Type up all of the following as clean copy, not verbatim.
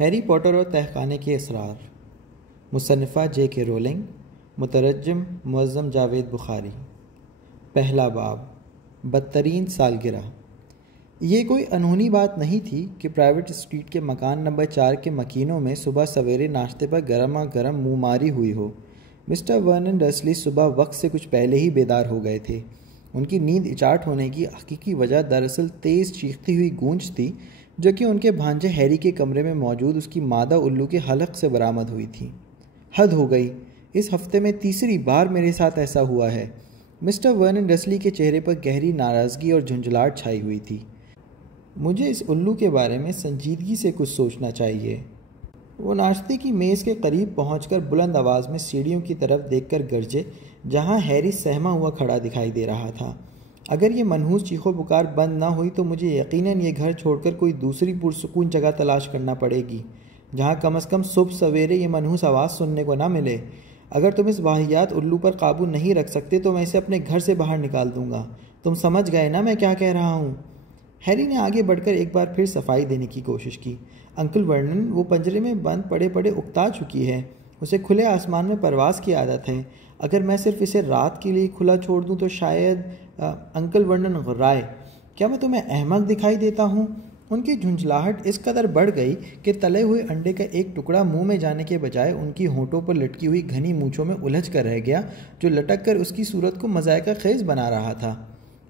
Harry Potter اور تہخانے کے اسرار، مصنفہ جے کے رولنگ، مترجم معظم جاوید بخاری۔ پہلا باب، بدترین سالگرہ۔ یہ کوئی انہونی بات نہیں تھی کہ پرائیویٹ اسٹریٹ کے مکان نمبر 4 کے مکینوں میں صبح سویرے ناشتے پر گرما گرم منہ ماری ہوئی ہو۔ مسٹر ورنن ڈرسلی صبح وقت سے کچھ پہلے ہی بیدار ہو گئے تھے۔ ان کی نیند اچاٹ ہونے کی حقیقی وجہ دراصل تیز چیختی ہوئی گونج تھی جو کہ ان کے بھانجے ہیری کے کمرے میں موجود اس کی مادہ الو کے حلق سے برآمد ہوئی تھی۔ حد ہو گئی، اس ہفتے میں تیسری بار میرے ساتھ ایسا ہوا ہے۔ مسٹر ورنن ڈرسلی کے چہرے پر گہری ناراضگی اور جھنجھلاہٹ چھائی ہوئی تھی۔ مجھے اس الو کے بارے میں سنجیدگی سے کچھ سوچنا چاہیے۔ وہ ناشتے کی میز کے قریب پہنچ کر بلند آواز میں سیڑھیوں کی طرف دیکھ کر گرجے، جہاں ہیری سہما ہوا کھڑا دکھائی دے رہا تھا۔ اگر یہ منحوس چیخ و پکار بند نہ ہوئی تو مجھے یقیناً یہ گھر چھوڑ کر کوئی دوسری پرسکون جگہ تلاش کرنا پڑے گی جہاں کم از کم صبح سویرے یہ منحوس آواز سننے کو نہ ملے۔ اگر تم اس واہیات الو پر قابو نہیں رکھ سکتے تو میں اسے اپنے گھر سے باہر نکال دوں گا۔ تم سمجھ گئے نا میں کیا کہہ رہا ہوں؟ ہیری نے آگے بڑھ کر ایک بار پھر صفائی دینے کی کوشش کی۔ انکل ورنن، وہ پنجرے میں بند پڑے پڑے اکتا چکی ہے۔ اسے کھلے آسمان میں پرواز کی عادت ہے۔ اگر میں صرف اسے رات کے لیے کھلا چھوڑ دوں تو شاید انکل ورنن غرائے۔ کیا میں تمہیں احمق دکھائی دیتا ہوں؟ ان کی جھنجھلاہٹ اس قدر بڑھ گئی کہ تلے ہوئے انڈے کا ایک ٹکڑا منہ میں جانے کے بجائے ان کی ہونٹوں پر لٹکی ہوئی گھنی مونچھوں میں الجھ کر رہ گیا جو لٹک کر اس کی صورت کو مذائقہ خیز بنا رہا تھا۔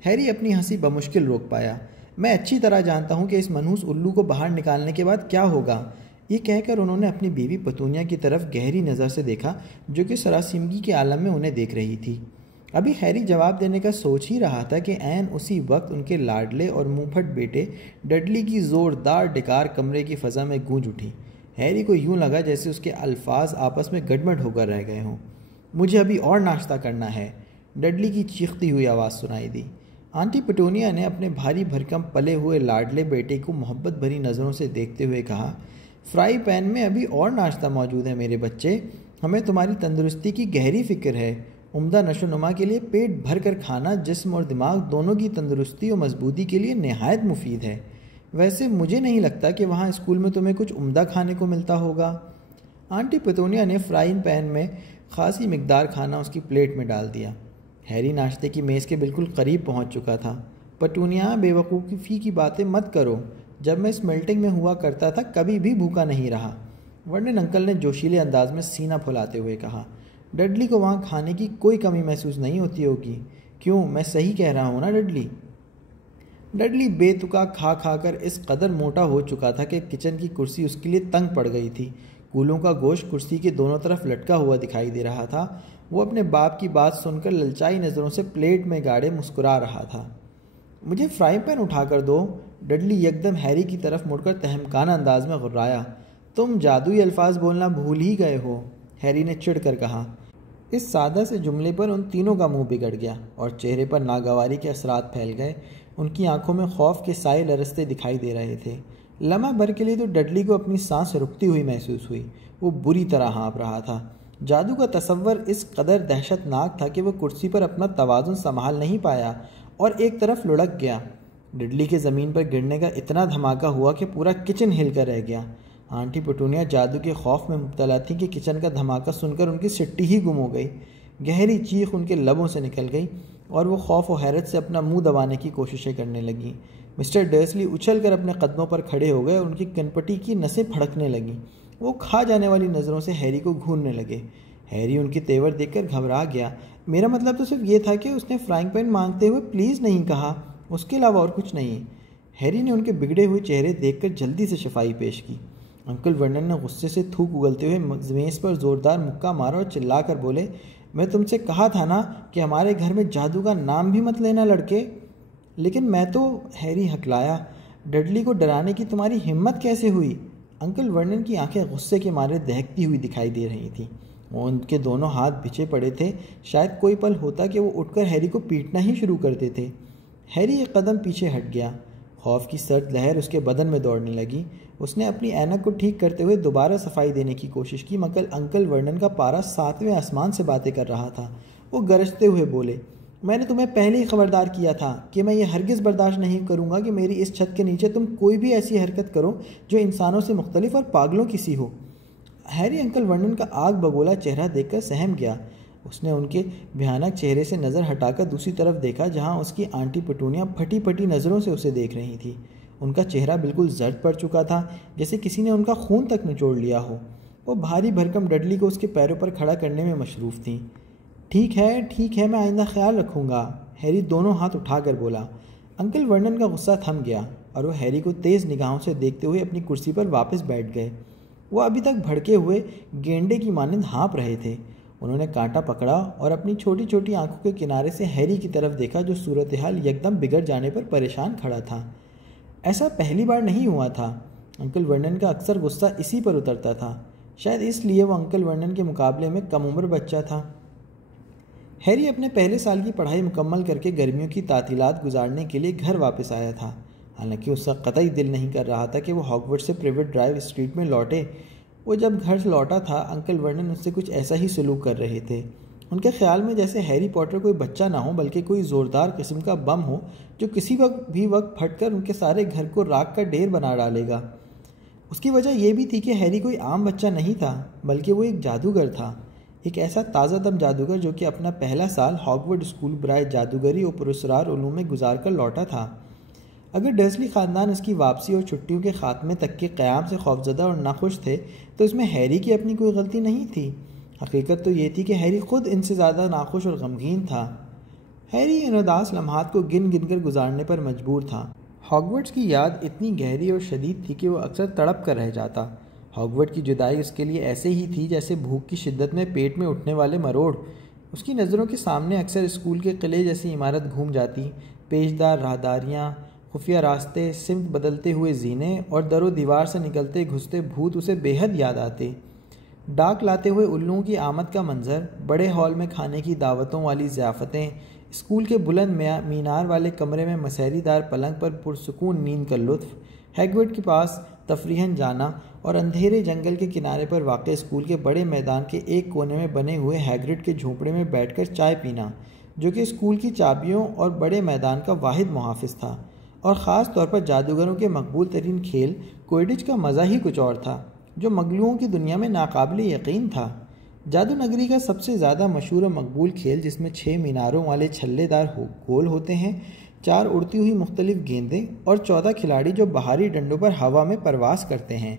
ہیری اپنی ہنسی بمشکل روک پایا۔ میں اچھی طرح جانتا ہوں کہ اس منحوس الو کو باہر نکالنے کے بعد کیا ہوگا۔ یہ کہہ کر انہوں نے اپنی بیوی پتونیا کی طرف گہری نظر سے دیکھا جو کہ سراسیمگی کے عالم میں انہیں دیکھ رہی تھی۔ ابھی ہیری جواب دینے کا سوچ ہی رہا تھا کہ عین اسی وقت ان کے لاڈلے اور منہ پھٹ بیٹے ڈڈلی کی زوردار ڈکار کمرے کی فضا میں گونج اٹھی۔ ہیری کو یوں لگا جیسے اس کے الفاظ آپس میں گڈمڈ ہو کر رہ گئے ہوں۔ مجھے ابھی اور ناشتہ کرنا ہے، ڈڈلی کی چیختی ہوئی آواز سنائی دی۔ آنٹی پٹونیا نے اپنے بھاری بھرکم پلے ہوئے لاڈلے بیٹے کو محبت بھری نظروں سے دیکھتے ہوئے کہا، فرائی پین میں ابھی اور ناشتہ موجود ہے میرے بچے، ہمیں تمہاری تندرستی کی گہری فکر ہے۔ عمدہ نشو و نما کے لیے پیٹ بھر کر کھانا جسم اور دماغ دونوں کی تندرستی اور مضبوطی کے لیے نہایت مفید ہے۔ ویسے مجھے نہیں لگتا کہ وہاں اسکول میں تمہیں کچھ عمدہ کھانے کو ملتا ہوگا۔ آنٹی پتونیا نے فرائنگ پین میں خاصی مقدار کھانا اس کی پلیٹ میں ڈال دیا۔ ہیری ناشتے کی میز کے بالکل قریب پہنچ چکا تھا۔ پٹونیا، بے وقوفی کی باتیں مت کرو، جب میں اس ملٹنگ میں ہوا کرتا تھا کبھی بھی بھوکا نہیں رہا، ورنن انکل نے جوشیلے انداز میں سینہ پھلاتے ہوئے کہا۔ ڈڈلی کو وہاں کھانے کی کوئی کمی محسوس نہیں ہوتی ہوگی، کیوں؟ میں صحیح کہہ رہا ہوں نا ڈڈلی؟ ڈڈلی بے تکا کھا کھا کر اس قدر موٹا ہو چکا تھا کہ کچن کی کرسی اس کے لیے تنگ پڑ گئی تھی۔ کولوں کا گوشت کرسی کے دونوں طرف لٹکا ہوا دکھائی دے رہا تھا۔ وہ اپنے باپ کی بات سن کر للچائی نظروں سے پلیٹ میں گاڑے مسکرا رہا تھا۔ مجھے فرائی پین اٹھا کر دو، ڈڈلی یکدم ہیری کی طرف مڑ کر تہمکانہ انداز میں غرایا۔ تم جادوئی الفاظ بولنا بھول ہی گئے ہو، ہیری نے چڑھ کر کہا۔ اس سادہ سے جملے پر ان تینوں کا منہ بگڑ گیا اور چہرے پر ناگواری کے اثرات پھیل گئے۔ ان کی آنکھوں میں خوف کے سائے لرزتے دکھائی دے رہے تھے۔ لمحہ بھر کے لیے تو ڈڈلی کو اپنی سانس رکتی ہوئی محسوس ہوئی۔ وہ بری طرح ہانپ رہا تھا۔ جادو کا تصور اس قدر دہشت ناک تھا کہ وہ کرسی پر اپنا توازن سنبھال نہیں پایا اور ایک طرف لڑک گیا۔ ڈڈلی کے زمین پر گرنے کا اتنا دھماکہ ہوا کہ پورا کچن ہل کر رہ گیا۔ آنٹی پٹونیا جادو کے خوف میں مبتلا تھی کہ کچن کا دھماکہ سن کر ان کی سٹی ہی گم ہو گئی۔ گہری چیخ ان کے لبوں سے نکل گئی اور وہ خوف و حیرت سے اپنا منہ دبانے کی کوششیں کرنے لگیں۔ مسٹر ڈرسلی اچھل کر اپنے قدموں پر کھڑے ہو گئے اور ان کی کنپٹی کی نسیں پھڑکنے لگیں۔ وہ کھا جانے والی نظروں سے ہیری کو گھورنے لگے۔ ہیری ان کے تیور دیکھ کر گھبرا گیا۔ میرا مطلب تو صرف یہ تھا کہ اس نے فرائنگ پین مانگتے ہوئے پلیز نہیں کہا، اس کے علاوہ اور کچھ نہیں۔ ہیری نے ان کے بگڑے ہوئے چہرے دیکھ کر جلدی سے شفائی پیش کی۔ انکل ورنن نے غصے سے تھوک اگلتے ہوئے میز پر زوردار مکہ مارا اور چلا کر بولے، میں تم سے کہا تھا نا کہ ہمارے گھر میں جادو کا نام بھی مت لینا لڑکے۔ لیکن میں تو، ہیری ہکلایا، ڈڈلی کو ڈرانے کی تمہاری ہمت کیسے ہوئی؟ انکل ورنن کی آنکھیں غصے کے مارے دہکتی ہوئی دکھائی دے رہی تھیں۔ وہ ان کے دونوں ہاتھ بچھے پڑے تھے۔ شاید کوئی پل ہوتا کہ وہ اٹھ کر ہیری کو پیٹنا ہی شروع کر دیتے۔ ہیری ایک قدم پیچھے ہٹ گیا۔ خوف کی سرد لہر اس کے بدن میں دوڑنے لگی۔ اس نے اپنی اینک کو ٹھیک کرتے ہوئے دوبارہ صفائی دینے کی کوشش کی مگر انکل ورنن کا پارا 7ویں آسمان سے باتیں کر رہا تھا۔ وہ گرجتے ہوئے بولے، میں نے تمہیں پہلے ہی خبردار کیا تھا کہ میں یہ ہرگز برداشت نہیں کروں گا کہ میری اس چھت کے نیچے تم کوئی بھی ایسی حرکت کرو جو انسانوں سے مختلف اور پاگلوں کی سی ہو۔ ہیری انکل ورنن کا آگ بگولا چہرہ دیکھ کر سہم گیا۔ اس نے ان کے بھیانک چہرے سے نظر ہٹا کر دوسری طرف دیکھا جہاں اس کی آنٹی پٹونیا پھٹی پھٹی نظروں سے اسے دیکھ رہی تھی۔ ان کا چہرہ بالکل زرد پڑ چکا تھا، جیسے کسی نے ان کا خون تک نچوڑ لیا ہو۔ وہ بھاری بھرکم ڈڈلی کو اس کے پیروں پر کھڑا کرنے میں مصروف تھیں۔ ٹھیک ہے، میں آئندہ خیال رکھوں گا، ہیری دونوں ہاتھ اٹھا کر بولا۔ انکل ورنن کا غصہ تھم گیا اور وہ ہیری کو تیز نگاہوں سے دیکھتے ہوئے اپنی کرسی پر واپس بیٹھ گئے۔ وہ ابھی تک بھڑکے ہوئے گینڈے کی مانند ہانپ رہے تھے۔ انہوں نے کانٹا پکڑا اور اپنی چھوٹی چھوٹی آنکھوں کے کنارے سے ہیری کی طرف دیکھا جو صورتحال یکدم بگڑ جانے پر پریشان کھڑا تھا۔ ایسا پہلی بار نہیں ہوا تھا۔ انکل ورنن کا اکثر غصہ اسی پر اترتا تھا، شاید اس لیے وہ انکل ورنن کے مقابلے میں کم عمر بچہ تھا۔ ہیری اپنے پہلے سال کی پڑھائی مکمل کر کے گرمیوں کی تعطیلات گزارنے کے لیے گھر واپس آیا تھا، حالانکہ اس کا قطعی دل نہیں کر رہا تھا کہ وہ ہاگورٹس سے پریوٹ ڈرائیو اسٹریٹ میں لوٹے۔ وہ جب گھر سے لوٹا تھا انکل ورنن اس سے کچھ ایسا ہی سلوک کر رہے تھے۔ ان کے خیال میں جیسے ہیری پوٹر کوئی بچہ نہ ہو بلکہ کوئی زوردار قسم کا بم ہو جو کسی وقت پھٹ کر ان کے سارے گھر کو راکھ کا ڈھیر بنا ڈالے گا۔ اس کی وجہ یہ بھی تھی کہ ہیری کوئی عام بچہ نہیں تھا بلکہ وہ ایک جادوگر تھا، ایک ایسا تازہ دم جادوگر جو کہ اپنا پہلا سال ہاگورٹ اسکول برائے جادوگری اور پراسرار علوم میں گزار کر لوٹا تھا۔ اگر ڈرسلی خاندان اس کی واپسی اور چھٹیوں کے خاتمے تک کے قیام سے خوفزدہ اور ناخوش تھے تو اس میں ہیری کی اپنی کوئی غلطی نہیں تھی۔ حقیقت تو یہ تھی کہ ہیری خود ان سے زیادہ ناخوش اور غمگین تھا۔ ہیری ان اداس لمحات کو گن گن کر گزارنے پر مجبور تھا۔ ہاگورٹس کی یاد اتنی گہری اور شدید تھی کہ وہ اکثر تڑپ کر رہ جاتا۔ ہاگورٹ کی جدائی اس کے لیے ایسے ہی تھی جیسے بھوک کی شدت میں پیٹ میں اٹھنے والے مروڑ۔ اس کی نظروں کے سامنے اکثر اسکول کے قلعے جیسی عمارت گھوم جاتی، پیچدار راہداریاں، خفیہ راستے، سمت بدلتے ہوئے زینے اور در و دیوار سے نکلتے گھستے بھوت اسے بے حد یاد آتے۔ ڈاک لاتے ہوئے الوؤں کی آمد کا منظر، بڑے ہال میں کھانے کی دعوتوں والی ضیافتیں، اسکول کے بلند مینار والے کمرے میں مسیری دار پلنگ پر پرسکون نیند کا لطف، ہیگورٹ کے پاس تفریحاً جانا اور اندھیرے جنگل کے کنارے پر واقع اسکول کے بڑے میدان کے ایک کونے میں بنے ہوئے ہیگرڈ کے جھونپڑے میں بیٹھ کر چائے پینا، جو کہ اسکول کی چابیوں اور بڑے میدان کا واحد محافظ تھا، اور خاص طور پر جادوگروں کے مقبول ترین کھیل کوئڈچ کا مزہ ہی کچھ اور تھا، جو مغلوؤں کی دنیا میں ناقابل یقین تھا۔ جادو نگری کا سب سے زیادہ مشہور و مقبول کھیل، جس میں 6 میناروں والے چھلے دار گول ہوتے ہیں، 4 اڑتی ہوئی مختلف گیندیں اور 14 کھلاڑی جو بہاری ڈنڈوں پر ہوا میں پرواز کرتے ہیں۔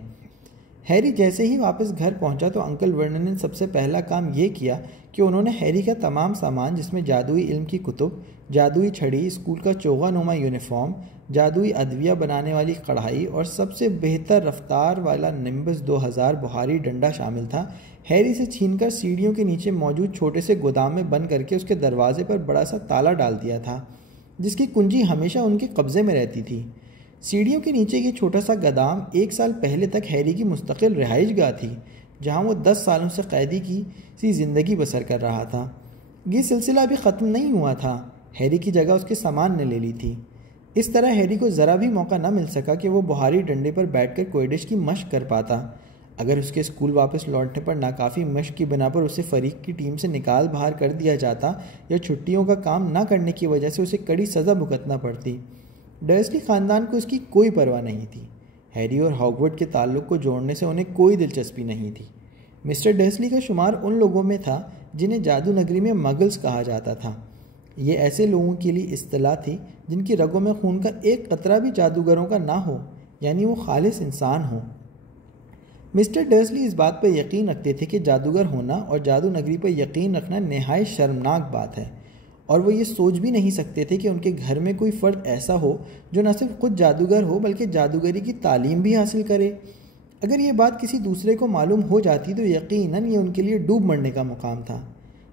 ہیری جیسے ہی واپس گھر پہنچا تو انکل ورنن نے سب سے پہلا کام یہ کیا کہ انہوں نے ہیری کا تمام سامان، جس میں جادوئی علم کی کتب، جادوئی چھڑی، اسکول کا چوغا نما یونیفارم، جادوئی ادویہ بنانے والی کڑھائی اور سب سے بہتر رفتار والا نمبس 2000 بہاری ڈنڈا شامل تھا، ہیری سے چھین کر سیڑھیوں کے نیچے موجود چھوٹے سے گودام میں بند کر کے اس کے دروازے پر بڑا سا تالا ڈال دیا تھا، جس کی کنجی ہمیشہ ان کے قبضے میں رہتی تھی۔ سیڑھیوں کے نیچے یہ چھوٹا سا گودام 1 سال پہلے تک ہیری کی مستقل رہائش گاہ تھی، جہاں وہ 10 سالوں سے قیدی کی سی زندگی بسر کر رہا تھا۔ یہ سلسلہ ابھی ختم نہیں ہوا تھا، ہیری کی جگہ اس کے سامان نے لے لی تھی۔ اس طرح ہیری کو ذرا بھی موقع نہ مل سکا کہ وہ بہاری ڈنڈے پر بیٹھ کر کوئڈچ کی مشق کر پاتا۔ اگر اس کے اسکول واپس لوٹنے پر ناکافی مشق کی بنا پر اسے فریق کی ٹیم سے نکال باہر کر دیا جاتا یا چھٹیوں کا کام نہ کرنے کی وجہ سے اسے کڑی سزا بھگتنا پڑتی۔ ڈرسلی خاندان کو اس کی کوئی پرواہ نہیں تھی۔ ہیری اور ہاگورٹ کے تعلق کو جوڑنے سے انہیں کوئی دلچسپی نہیں تھی۔ مسٹر ڈرسلی کا شمار ان لوگوں میں تھا جنہیں جادو نگری میں مگلز کہا جاتا تھا۔ یہ ایسے لوگوں کے لیے اصطلاح تھی جن کی رگوں میں خون کا ایک قطرہ بھی جادوگروں کا نہ ہو، یعنی وہ خالص انسان ہوں۔ مسٹر ڈرسلی اس بات پر یقین رکھتے تھے کہ جادوگر ہونا اور جادو نگری پر یقین رکھنا نہایت شرمناک بات ہے، اور وہ یہ سوچ بھی نہیں سکتے تھے کہ ان کے گھر میں کوئی فرد ایسا ہو جو نہ صرف خود جادوگر ہو بلکہ جادوگری کی تعلیم بھی حاصل کرے۔ اگر یہ بات کسی دوسرے کو معلوم ہو جاتی تو یقیناً یہ ان کے لیے ڈوب مرنے کا مقام تھا۔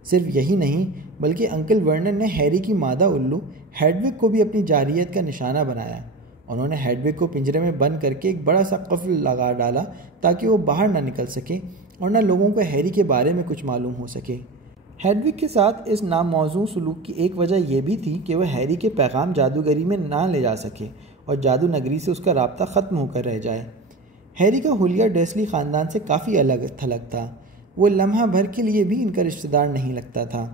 صرف یہی نہیں بلکہ انکل ورنن نے ہیری کی مادہ الو ہیڈوگ کو بھی اپنی جارحیت کا نشانہ بنایا۔ انہوں نے ہیڈوگ کو پنجرے میں بند کر کے ایک بڑا سا قفل لگا ڈالا تاکہ وہ باہر نہ نکل سکے اور نہ لوگوں کو ہیری کے بارے میں کچھ معلوم ہو سکے۔ ہیڈوگ کے ساتھ اس ناموزوں سلوک کی ایک وجہ یہ بھی تھی کہ وہ ہیری کے پیغام جادوگری میں نہ لے جا سکے اور جادو نگری سے اس کا رابطہ ختم ہو کر رہ جائے۔ ہیری کا حلیہ ڈرسلی خاندان سے کافی الگ تھلگ تھا۔ وہ لمحہ بھر کے لیے بھی ان کا رشتہ دار نہیں لگتا تھا۔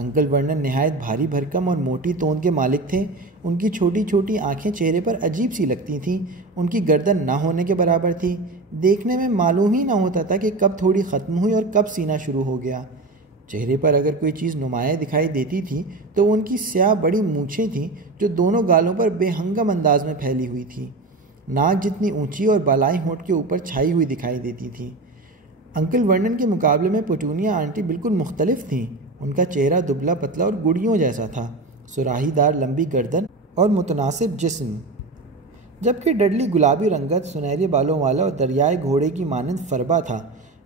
انکل ورنن نہایت بھاری بھرکم اور موٹی توند کے مالک تھے۔ ان کی چھوٹی چھوٹی آنکھیں چہرے پر عجیب سی لگتی تھیں۔ ان کی گردن نہ ہونے کے برابر تھی۔ دیکھنے میں معلوم ہی نہ ہوتا تھا کہ کب تھوڑی ختم ہوئی اور کب سینہ شروع ہو گیا۔ چہرے پر اگر کوئی چیز نمایاں دکھائی دیتی تھی تو ان کی سیاہ بڑی مونچھیں تھیں جو دونوں گالوں پر بے ہنگم انداز میں پھیلی ہوئی تھیں۔ ناک جتنی اونچی اور بالائیں ہونٹ کے اوپر چھائی ہوئی دکھائی دیتی تھیں۔ انکل ورنن کے مقابلے میں پٹونیا آنٹی بالکل مختلف تھیں۔ ان کا چہرہ دبلا پتلا اور گڑیوں جیسا تھا، سراہی دار لمبی گردن اور متناسب جسم، جبکہ ڈڈلی گلابی رنگت، سنہرے بالوں والا اور دریائے گھوڑے کی مانند فربا تھا۔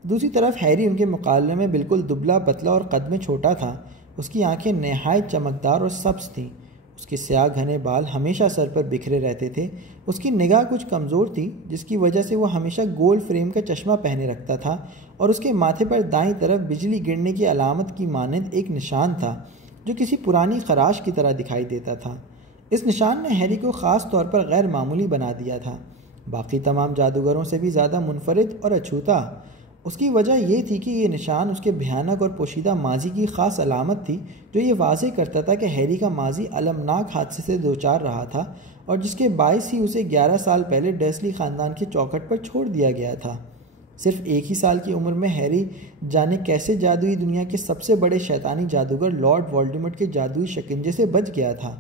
دوسری طرف ہیری ان کے مقابلے میں بالکل دبلا پتلا اور قد میں چھوٹا تھا۔ اس کی آنکھیں نہایت چمکدار اور سبز تھیں۔ اس کے سیاہ گھنے بال ہمیشہ سر پر بکھرے رہتے تھے۔ اس کی نگاہ کچھ کمزور تھی، جس کی وجہ سے وہ ہمیشہ گول فریم کا چشمہ پہنے رکھتا تھا، اور اس کے ماتھے پر دائیں طرف بجلی گرنے کی علامت کی مانند ایک نشان تھا جو کسی پرانی خراش کی طرح دکھائی دیتا تھا۔ اس نشان نے ہیری کو خاص طور پر غیر معمولی بنا دیا تھا، باقی تمام جادوگروں سے بھی زیادہ منفرد اور اچھوتا۔ اس کی وجہ یہ تھی کہ یہ نشان اس کے بھیانک اور پوشیدہ ماضی کی خاص علامت تھی، جو یہ واضح کرتا تھا کہ ہیری کا ماضی المناک حادثے سے دوچار رہا تھا، اور جس کے باعث ہی اسے 11 سال پہلے ڈیسلی خاندان کی چوکھٹ پر چھوڑ دیا گیا تھا۔ صرف 1 ہی سال کی عمر میں ہیری جانے کیسے جادوئی دنیا کے سب سے بڑے شیطانی جادوگر لارڈ وولڈیمورٹ کے جادوئی شکنجے سے بچ گیا تھا۔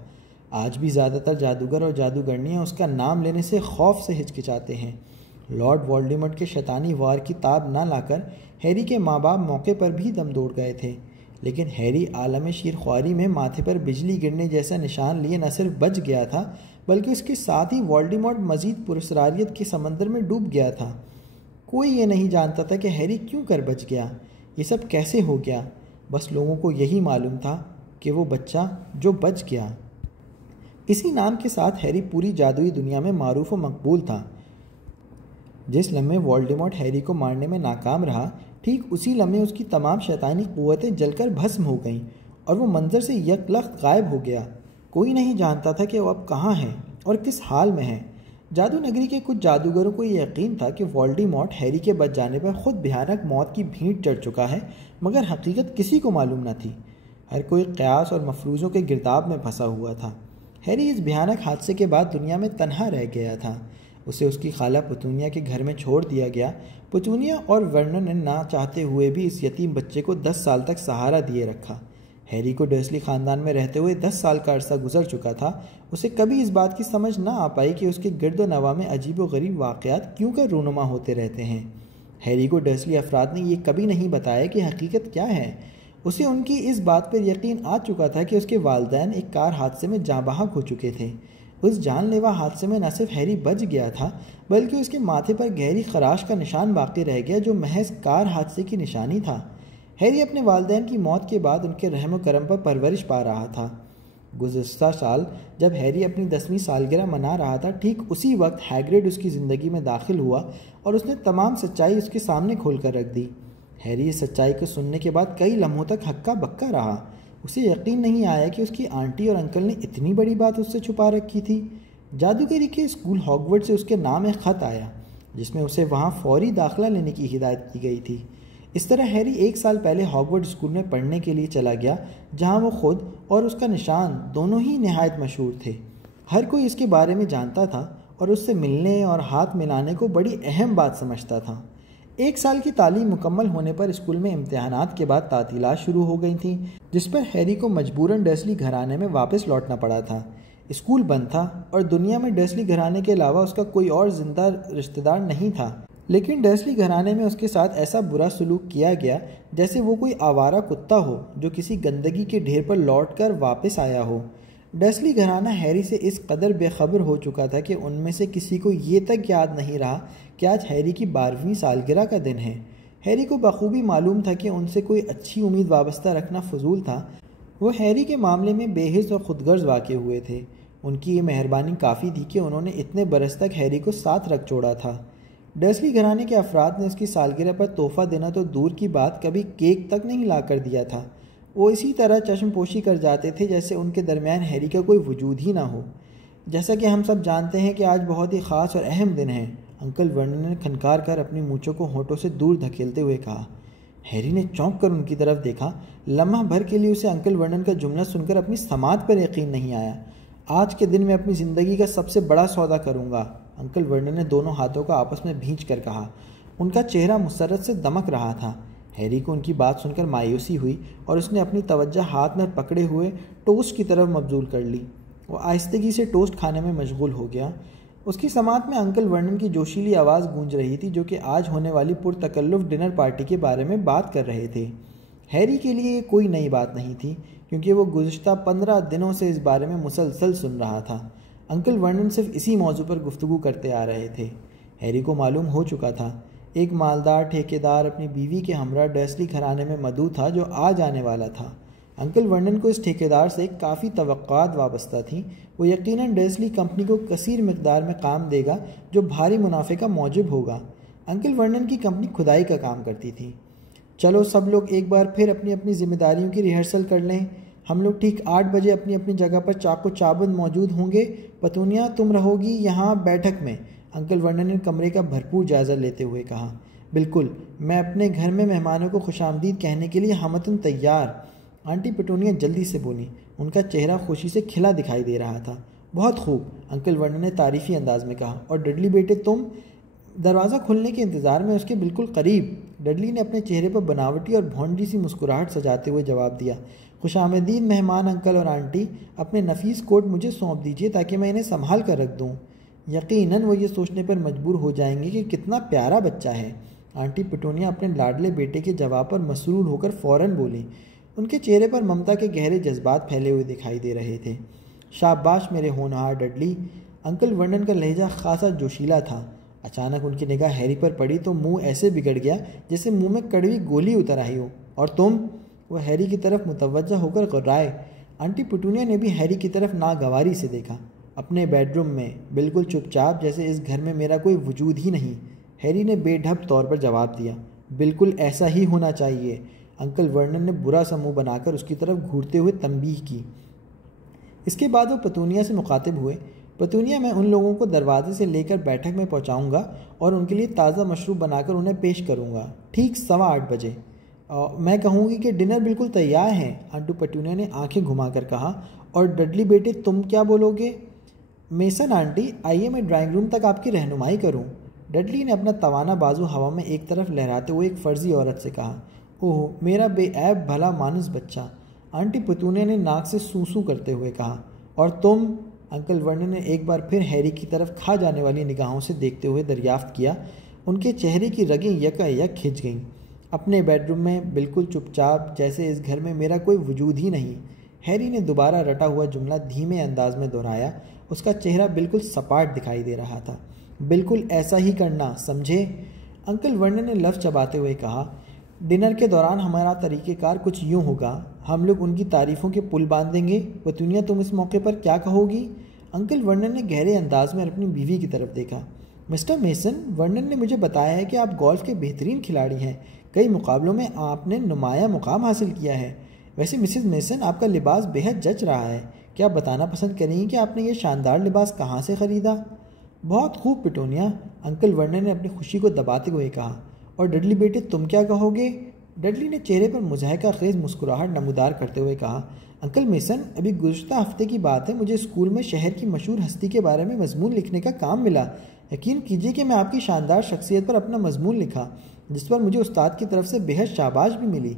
آج بھی زیادہ تر جادوگر اور جادوگرنیاں اس کا نام لینے سے خوف سے ہچکچاتے ہیں۔ لارڈ وولڈیمورٹ کے شیطانی وار کی تاب نہ لا کر ہیری کے ماں باپ موقع پر بھی دم توڑ گئے تھے، لیکن ہیری عالم شیر خواری میں ماتھے پر بجلی گرنے جیسا نشان لیے نہ صرف بچ گیا تھا، بلکہ اس کے ساتھ ہی وولڈیمورٹ مزید پراسراریت کے سمندر میں ڈوب گیا تھا۔ کوئی یہ نہیں جانتا تھا کہ ہیری کیوں کر بچ گیا، یہ سب کیسے ہو گیا، بس لوگوں کو یہی معلوم تھا کہ وہ بچہ جو بچ گیا۔ اسی نام کے ساتھ ہیری پوری جادوئی دنیا میں معروف و مقبول تھا۔ جس لمحے وولڈیمورٹ ہیری کو مارنے میں ناکام رہا، ٹھیک اسی لمحے اس کی تمام شیطانی قوتیں جل کر بھسم ہو گئیں اور وہ منظر سے یکلخت غائب ہو گیا۔ کوئی نہیں جانتا تھا کہ وہ اب کہاں ہے اور کس حال میں ہے۔ جادو نگری کے کچھ جادوگروں کو یہ یقین تھا کہ وولڈیمورٹ ہیری کے بچ جانے پر خود بھیانک موت کی بھینٹ چڑھ چکا ہے، مگر حقیقت کسی کو معلوم نہ تھی۔ ہر کوئی قیاس اور مفروضوں کے گرداب میں پھنسا ہوا تھا۔ ہیری اس بھیانک حادثے کے بعد دنیا میں تنہا رہ گیا تھا۔ اسے اس کی خالہ پتونیا کے گھر میں چھوڑ دیا گیا۔ پتونیا اور ورنن نے نہ چاہتے ہوئے بھی اس یتیم بچے کو 10 سال تک سہارا دیے رکھا۔ ہیری کو ڈرسلی خاندان میں رہتے ہوئے 10 سال کا عرصہ گزر چکا تھا۔ اسے کبھی اس بات کی سمجھ نہ آ پائی کہ اس کے گرد و نواح میں عجیب و غریب واقعات کیوں کر رونما ہوتے رہتے ہیں۔ ہیری کو ڈرسلی افراد نے یہ کبھی نہیں بتایا کہ حقیقت کیا ہے۔ اسے ان کی اس بات پر یقین آ چکا تھا کہ اس کے والدین ایک کار حادثے میں جاں بحق ہو چکے تھے۔ اس جان لیوا حادثے میں نہ صرف ہیری بچ گیا تھا، بلکہ اس کے ماتھے پر گہری خراش کا نشان باقی رہ گیا جو محض کار حادثے کی نشانی تھا۔ ہیری اپنے والدین کی موت کے بعد ان کے رحم و کرم پر پرورش پا رہا تھا۔ گزشتہ سال جب ہیری اپنی 10ویں سالگرہ منا رہا تھا، ٹھیک اسی وقت ہیگرڈ اس کی زندگی میں داخل ہوا اور اس نے تمام سچائی اس کے سامنے کھول کر رکھ دی۔ ہیری اس سچائی کو سننے کے بعد کئی لمحوں تک ہکا بکا رہا۔ اسے یقین نہیں آیا کہ اس کی آنٹی اور انکل نے اتنی بڑی بات اس سے چھپا رکھی تھی۔ جادوگری کے اسکول ہاگورڈ سے اس کے نام ایک خط آیا جس میں اسے وہاں فوری داخلہ لینے کی ہدایت کی گئی تھی۔ اس طرح ہیری 1 سال پہلے ہاگورڈ اسکول میں پڑھنے کے لیے چلا گیا، جہاں وہ خود اور اس کا نشان دونوں ہی نہایت مشہور تھے۔ ہر کوئی اس کے بارے میں جانتا تھا اور اس سے ملنے اور ہاتھ ملانے کو بڑی اہم بات سمجھتا تھا۔ 1 سال کی تعلیم مکمل ہونے پر اسکول میں امتحانات کے بعد تعطیلات شروع ہو گئی تھیں، جس پر ہیری کو مجبوراً ڈرسلی گھرانے میں واپس لوٹنا پڑا تھا۔ اسکول بند تھا اور دنیا میں ڈرسلی گھرانے کے علاوہ اس کا کوئی اور زندہ رشتہ دار نہیں تھا، لیکن ڈرسلی گھرانے میں اس کے ساتھ ایسا برا سلوک کیا گیا جیسے وہ کوئی آوارہ کتا ہو جو کسی گندگی کے ڈھیر پر لوٹ کر واپس آیا ہو۔ ڈرسلی گھرانہ ہیری سے اس قدر بے خبر ہو چکا تھا کہ ان میں سے کسی کو یہ تک یاد نہیں رہا کہ آج ہیری کی 12ویں سالگرہ کا دن ہے۔ ہیری کو بخوبی معلوم تھا کہ ان سے کوئی اچھی امید وابستہ رکھنا فضول تھا۔ وہ ہیری کے معاملے میں بے حس اور خودغرض واقع ہوئے تھے۔ ان کی یہ مہربانی کافی تھی کہ انہوں نے اتنے برس تک ہیری کو ساتھ رکھ چھوڑا تھا۔ ڈرسلی گھرانے کے افراد نے اس کی سالگرہ پر تحفہ دینا تو دور کی بات، کبھی کیک تک نہیں لا کر دیا تھا۔ وہ اسی طرح چشم پوشی کر جاتے تھے جیسے ان کے درمیان ہیری کا کوئی وجود ہی نہ ہو۔ جیسا کہ ہم سب جانتے ہیں کہ آج بہت ہی خاص اور اہم دن ہے، انکل ورنن نے کھنکار کر اپنی مونچھوں کو ہونٹوں سے دور دھکیلتے ہوئے کہا۔ ہیری نے چونک کر ان کی طرف دیکھا۔ لمحہ بھر کے لیے اسے انکل ورنن کا جملہ سن کر اپنی سماعت پر یقین نہیں آیا۔ آج کے دن میں اپنی زندگی کا سب سے بڑا سودا کروں گا، انکل ورنن نے دونوں ہاتھوں کو آپس میں بھینچ کر کہا۔ ان کا چہرہ مسرت سے دمک رہا تھا۔ ہیری کو ان کی بات سن کر مایوسی ہوئی اور اس نے اپنی توجہ ہاتھ میں پکڑے ہوئے ٹوسٹ کی طرف مبذول کر لی۔ وہ آہستگی سے ٹوسٹ کھانے میں مشغول ہو گیا۔ اس کی سماعت میں انکل ورنن کی جوشیلی آواز گونج رہی تھی، جو کہ آج ہونے والی پرتکلف ڈنر پارٹی کے بارے میں بات کر رہے تھے۔ ہیری کے لیے یہ کوئی نئی بات نہیں تھی، کیونکہ وہ گزشتہ 15 دنوں سے اس بارے میں مسلسل سن رہا تھا۔ انکل ورنن صرف اسی موضوع پر گفتگو کرتے آ رہے تھے۔ ہیری کو معلوم ہو چکا تھا، ایک مالدار ٹھیکیدار اپنی بیوی کے ہمراہ ڈیسلی گھرانے میں مدعو تھا جو آج آنے والا تھا۔ انکل ورنن کو اس ٹھیکیدار سے کافی توقعات وابستہ تھیں۔ وہ یقیناً ڈیسلی کمپنی کو کثیر مقدار میں کام دے گا جو بھاری منافع کا موجب ہوگا۔ انکل ورنن کی کمپنی کھدائی کا کام کرتی تھی۔ چلو سب لوگ ایک بار پھر اپنی اپنی ذمہ داریوں کی ریہرسل کر لیں۔ ہم لوگ ٹھیک 8 بجے اپنی اپنی جگہ پر چاق و چابند موجود ہوں گے۔ پتونیا تم رہو گی یہاں بیٹھک میں، انکل ورنن نے کمرے کا بھرپور جائزہ لیتے ہوئے کہا۔ بالکل، میں اپنے گھر میں مہمانوں کو خوش آمدید کہنے کے لیے ہمتن تیار، آنٹی پٹونیا جلدی سے بولی۔ ان کا چہرہ خوشی سے کھلا دکھائی دے رہا تھا۔ بہت خوب، انکل ورنن نے تعریفی انداز میں کہا۔ اور ڈڈلی بیٹے تم؟ دروازہ کھلنے کے انتظار میں اس کے بالکل قریب ڈڈلی نے اپنے چہرے پر بناوٹی اور بھونڈی سی مسکراہٹ سجاتے ہوئے جواب دیا۔ خوش آمدید مہمان انکل اور آنٹی، اپنے نفیس کوٹ مجھے سونپ دیجیے تاکہ میں انہیں سنبھال کر رکھ دوں۔ یقیناً وہ یہ سوچنے پر مجبور ہو جائیں گے کہ کتنا پیارا بچہ ہے، آنٹی پٹونیا اپنے لاڈلے بیٹے کے جواب پر مسرور ہو کر فوراً بولی۔ ان کے چہرے پر ممتا کے گہرے جذبات پھیلے ہوئے دکھائی دے رہے تھے۔ شاباش میرے ہونہار ڈڈلی، انکل ورنن کا لہجہ خاصا جوشیلا تھا۔ اچانک ان کی نگاہ ہیری پر پڑی تو منہ ایسے بگڑ گیا جیسے منہ میں کڑوی گولی اتر آئی ہو۔ اور تم؟ وہ ہیری کی طرف متوجہ ہو کر غرائے۔ آنٹی پٹونیا نے بھی ہیری کی طرف ناگواری سے دیکھا۔ اپنے بیڈ روم میں، بالکل چپ چاپ، جیسے اس گھر میں میرا کوئی وجود ہی نہیں، ہیری نے بے ڈھپ طور پر جواب دیا۔ بالکل ایسا ہی ہونا چاہیے، انکل ورنن نے برا سا منہ بنا کر اس کی طرف گھورتے ہوئے تنبیہ کی۔ اس کے بعد وہ پتونیا سے مخاطب ہوئے۔ پتونیا، میں ان لوگوں کو دروازے سے لے کر بیٹھک میں پہنچاؤں گا اور ان کے لیے تازہ مشروب بنا کر انہیں پیش کروں گا، ٹھیک 8:15 بجے۔ میں کہوں گی کہ ڈنر بالکل تیار ہے، آنٹو پٹونیا نے آنکھیں گھما کر کہا۔ اور ڈڈلی بیٹے تم کیا بولو گے؟ میسن آنٹی، آئیے میں ڈرائنگ روم تک آپ کی رہنمائی کروں، ڈڈلی نے اپنا توانا بازو ہوا میں ایک طرف لہراتے ہوئے ایک فرضی عورت سے کہا۔ اوہ میرا بے عیب بھلا مانس بچہ، آنٹی پتونیا نے ناک سے سوں سوں کرتے ہوئے کہا۔ اور تم؟ انکل ورنن نے ایک بار پھر ہیری کی طرف کھا جانے والی نگاہوں سے دیکھتے ہوئے دریافت کیا۔ ان کے چہرے کی رگیں یکا یک کھنچ گئیں۔ اپنے بیڈ روم میں، بالکل چپ چاپ، جیسے اس گھر میں میرا کوئی وجود ہی نہیں، ہیری نے دوبارہ رٹا ہوا جملہ دھیمے انداز میں دہرایا۔ اس کا چہرہ بالکل سپاٹ دکھائی دے رہا تھا۔ بالکل ایسا ہی کرنا، سمجھے؟ انکل ورنن نے لفظ چباتے ہوئے کہا۔ ڈنر کے دوران ہمارا طریقہ کار کچھ یوں ہوگا، ہم لوگ ان کی تعریفوں کے پل باندھیں گے۔ پتونیا تم اس موقع پر کیا کہو گی؟ انکل ورنن نے گہرے انداز میں اپنی بیوی کی طرف دیکھا۔ مسٹر میسن، ورنن نے مجھے بتایا ہے کہ آپ گولف کے بہترین کھلاڑی ہیں، کئی مقابلوں میں آپ نے نمایاں مقام حاصل کیا ہے۔ ویسے مسز میسن، آپ کا لباس بہت جچ رہا ہے، کیا آپ بتانا پسند کریں گی کہ آپ نے یہ شاندار لباس کہاں سے خریدا؟ بہت خوب پٹونیا، انکل ورنن نے اپنی خوشی کو دباتے ہوئے کہا۔ اور ڈڈلی بیٹے تم کیا کہو گے؟ ڈڈلی نے چہرے پر مضحکہ خیز مسکراہٹ نمودار کرتے ہوئے کہا۔ انکل میسن، ابھی گزشتہ ہفتے کی بات ہے، مجھے اسکول میں شہر کی مشہور ہستی کے بارے میں مضمون لکھنے کا کام ملا۔ یقین کیجیے کہ میں آپ کی شاندار شخصیت پر اپنا مضمون لکھا، جس پر مجھے استاد کی طرف سے بہت شاباش بھی ملی۔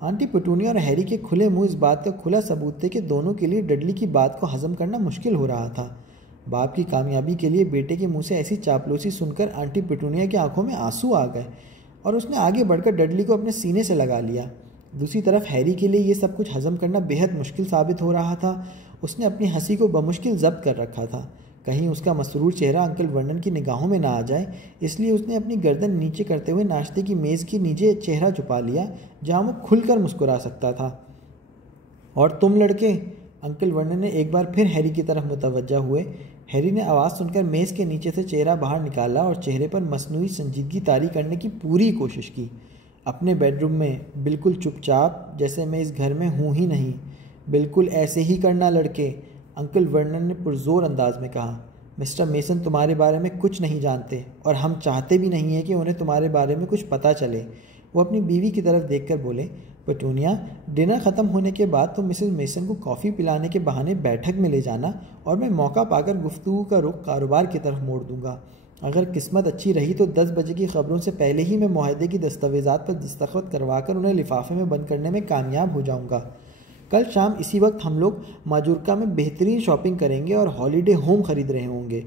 آنٹی پٹونیا اور ہیری کے کھلے منہ اس بات کا کھلا ثبوت تھے کہ دونوں کے لیے ڈڈلی کی بات کو ہضم کرنا مشکل ہو رہا تھا۔ باپ کی کامیابی کے لیے بیٹے کے منہ سے ایسی چاپلوسی سن کر آنٹی پٹونیا کی آنکھوں میں آنسو آ گئے اور اس نے آگے بڑھ کر ڈڈلی کو اپنے سینے سے لگا لیا۔ دوسری طرف ہیری کے لیے یہ سب کچھ ہضم کرنا بہت مشکل ثابت ہو رہا تھا۔ اس نے اپنی ہنسی کو بمشکل ضبط کر رکھا تھا، کہیں اس کا مسرور چہرہ انکل ورنن کی نگاہوں میں نہ آ جائے، اس لیے اس نے اپنی گردن نیچے کرتے ہوئے ناشتے کی میز کے نیچے چہرہ چھپا لیا جہاں وہ کھل کر مسکرا سکتا تھا۔ اور تم لڑکے؟ انکل ورنن نے ایک بار پھر ہیری کی طرف متوجہ ہوئے۔ ہیری نے آواز سن کر میز کے نیچے سے چہرہ باہر نکالا اور چہرے پر مصنوعی سنجیدگی طاری کرنے کی پوری کوشش کی۔ اپنے بیڈ روم میں، بالکل چپ چاپ، جیسے میں اس گھر میں ہوں ہی نہیں، بالکل ایسے ہی کرنا لڑکے، انکل ورنن نے پرزور انداز میں کہا۔ مسٹر میسن تمہارے بارے میں کچھ نہیں جانتے اور ہم چاہتے بھی نہیں ہیں کہ انہیں تمہارے بارے میں کچھ پتہ چلے۔ وہ اپنی بیوی کی طرف دیکھ کر بولے، پیٹونیا، ڈنر ختم ہونے کے بعد تو مسز میسن کو کافی پلانے کے بہانے بیٹھک میں لے جانا اور میں موقع پا کر گفتگو کا رخ کاروبار کی طرف موڑ دوں گا۔ اگر قسمت اچھی رہی تو 10 بجے کی خبروں سے پہلے ہی میں معاہدے کی دستاویزات پر دستخط کروا کر انہیں لفافے میں بند کرنے میں کامیاب ہو جاؤں گا۔ کل شام اسی وقت ہم لوگ ماجورکا میں بہترین شاپنگ کریں گے اور ہالیڈے ہوم خرید رہے ہوں گے۔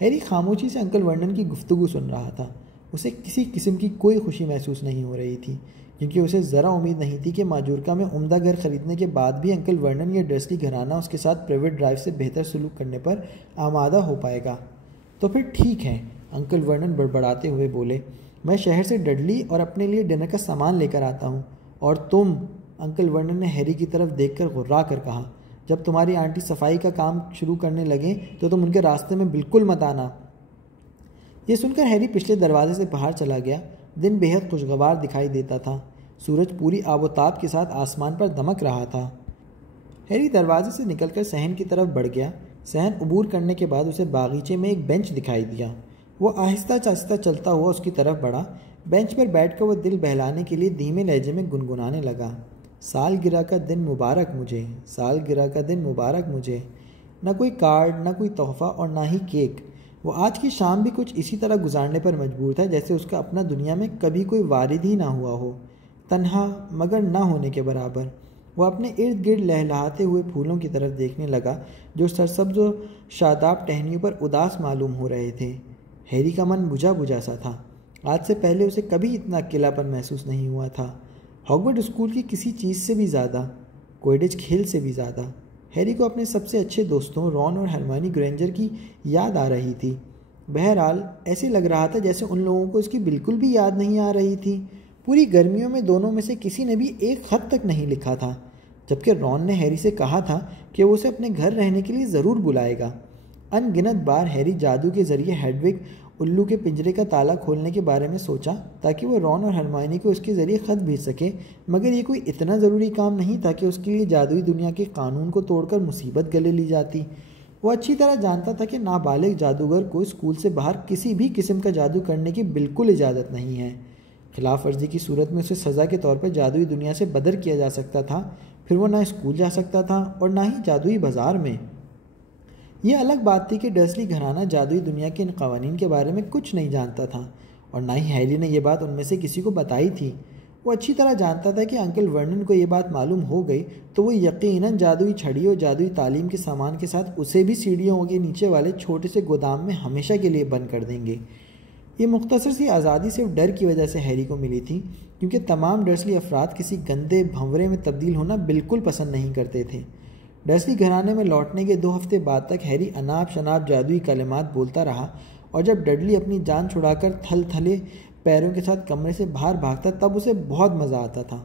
ہیری خاموشی سے انکل ورنن کی گفتگو سن رہا تھا۔ اسے کسی قسم کی کوئی خوشی محسوس نہیں ہو رہی تھی، کیونکہ اسے ذرا امید نہیں تھی کہ ماجورکا میں عمدہ گھر خریدنے کے بعد بھی انکل ورنن یا ڈرسلی گھرانہ اس کے ساتھ پرائیویٹ ڈرائیو سے بہتر سلوک کرنے پر آمادہ ہو پائے گا۔ تو پھر ٹھیک ہے، انکل ورنن بڑبڑاتے ہوئے بولے، میں شہر سے ڈڈلی اور اپنے لیے ڈنر کا سامان لے کر آتا ہوں، اور تم، انکل ورنن نے ہیری کی طرف دیکھ کر غرا کر کہا، جب تمہاری آنٹی صفائی کا کام شروع کرنے لگیں تو تم ان کے راستے میں بالکل مت آنا۔ یہ سن کر ہیری پچھلے دروازے سے باہر چلا گیا۔ دن بےحد خوشگوار دکھائی دیتا تھا۔ سورج پوری آب و تاب کے ساتھ آسمان پر دمک رہا تھا۔ ہیری دروازے سے نکل کر صحن کی طرف بڑھ گیا۔ صحن عبور کرنے کے بعد اسے باغیچے میں ایک بینچ دکھائی دیا۔ وہ آہستہ آہستہ چلتا ہوا اس کی طرف بڑھا۔ بینچ پر بیٹھ کر وہ دل بہلانے کے لیے دھیمے لہجے میں گنگنانے لگا، سالگرہ کا دن مبارک مجھے، سالگرہ کا دن مبارک مجھے۔ نہ کوئی کارڈ، نہ کوئی تحفہ اور نہ ہی کیک۔ وہ آج کی شام بھی کچھ اسی طرح گزارنے پر مجبور تھا جیسے اس کا اپنا دنیا میں کبھی کوئی وارد ہی نہ ہوا ہو، تنہا مگر نہ ہونے کے برابر۔ وہ اپنے ارد گرد لہلہاتے ہوئے پھولوں کی طرف دیکھنے لگا جو سرسبز و شاداب ٹہنیوں پر اداس معلوم ہو رہے تھے۔ ہیری کا من بجھا بجھا سا تھا۔ آج سے پہلے اسے کبھی اتنا اکیلا پن محسوس نہیں ہوا تھا، ہاگورڈ اسکول کی کسی چیز سے بھی زیادہ، کوئڈج کھیل سے بھی زیادہ۔ ہیری کو اپنے سب سے اچھے دوستوں رون اور ہرمائنی گرینجر کی یاد آ رہی تھی۔ بہرحال ایسے لگ رہا تھا جیسے ان لوگوں کو اس کی بالکل بھی یاد نہیں آ رہی تھی۔ پوری گرمیوں میں دونوں میں سے کسی نے بھی ایک خط تک نہیں لکھا تھا، جبکہ رون نے ہیری سے کہا تھا کہ وہ اسے اپنے گھر رہنے کے لیے ضرور بلائے گا۔ ان گنت بار ہیری جادو کے ذریعے ہیڈوگ الو کے پنجرے کا تالا کھولنے کے بارے میں سوچا تاکہ وہ رون اور ہرمائنی کو اس کے ذریعے خط بھیج سکے، مگر یہ کوئی اتنا ضروری کام نہیں تھا کہ اس کے لیے جادوئی دنیا کے قانون کو توڑ کر مصیبت گلے لی جاتی۔ وہ اچھی طرح جانتا تھا کہ نابالغ جادوگر کو اسکول سے باہر کسی بھی قسم کا جادو کرنے کی بالکل اجازت نہیں ہے۔ خلاف ورزی کی صورت میں اسے سزا کے طور پر جادوئی دنیا سے بدر کیا جا سکتا تھا، پھر وہ نہ اسکول جا سکتا تھا اور نہ ہی جادوئی بازار میں۔ یہ الگ بات تھی کہ ڈرسلی گھرانہ جادوئی دنیا کے ان قوانین کے بارے میں کچھ نہیں جانتا تھا، اور نہ ہی ہیری نے یہ بات ان میں سے کسی کو بتائی تھی۔ وہ اچھی طرح جانتا تھا کہ انکل ورنن کو یہ بات معلوم ہو گئی تو وہ یقیناً جادوئی چھڑی اور جادوئی تعلیم کے سامان کے ساتھ اسے بھی سیڑھیوں کے نیچے والے چھوٹے سے گودام میں ہمیشہ کے لیے بند کر دیں گے۔ یہ مختصر سی آزادی صرف ڈر کی وجہ سے ہیری کو ملی تھی، کیونکہ تمام ڈرسلی افراد کسی گندے بھنورے میں تبدیل ہونا بالکل پسند نہیں کرتے تھے۔ ڈرسلی گھرانے میں لوٹنے کے 2 ہفتے بعد تک ہیری اناپ شناپ جادوئی کلمات بولتا رہا، اور جب ڈڈلی اپنی جان چھڑا کر تھل تھلے پیروں کے ساتھ کمرے سے باہر بھاگتا تب اسے بہت مزہ آتا تھا۔